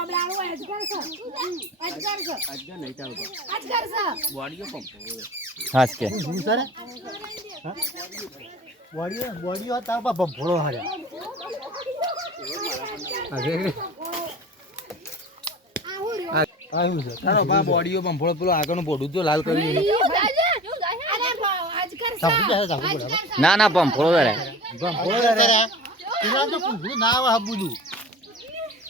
છે અબલાળો અજગર છે અજગર છે હાસ કે સર ભોળો હારે આ આવ્યું છે તારો. બા બોડીઓ બંફોળો પેલો આગળનું બોડું તો લાલ કરી અજગર ના ના પંફોળો તું તો પૂછું ના આવે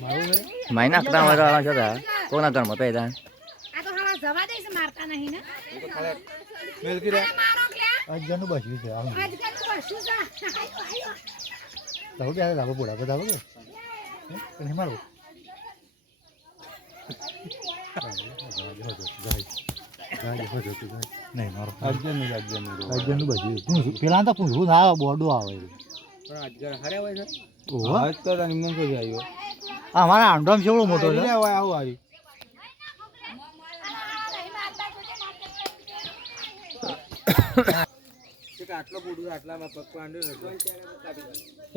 હાબુલું કદા નાખતા હોય તો કોના ઘરમાં મતે એતા આ તો હાલા જવા દે છે મારતા નહીં ને. મેલકી રે. આજ ક્યાં બસ્યું છે આજ અજગરનું બસ્યું છે? આયો સાબુ ક્યારે સાબુ બોલા બધા નહીં મારું પેલા તો પૂછવું ના બોડું આવે. પણ અગિયાર હારે હોય છે? ઓહો. હવે તો નિમન કોઈ આવ્યો. અમારા આંડોમ કેવડો મોટો છે. હવે આવું ને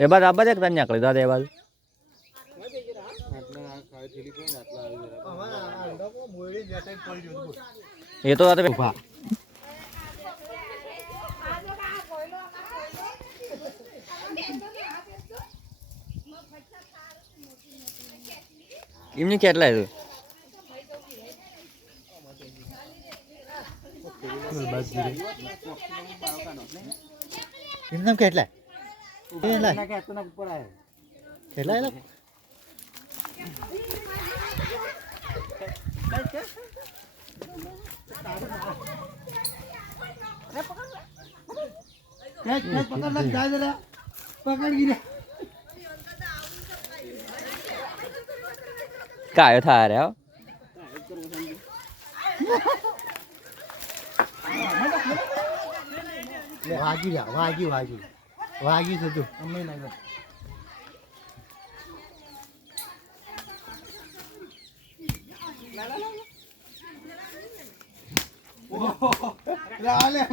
એ બાદ આ બાદ તને નીકળી દાદા એ બાદ આટલા આ ખાલી થેલી પડે ને આટલા આવી જરા. અમારા આંડોમાં મોયડી બેઠાઈ પડી ગયો હતો. એ તો દાદા ઊભા એમની કેટલા હતું એમને કેટલા કેટલા પકડ પકડ લગ જાય જરા પકડ ગીરે కాయ తారా వాగి వాగి వాగి వాగి చదువు అమ్మాయి నాకు రాలే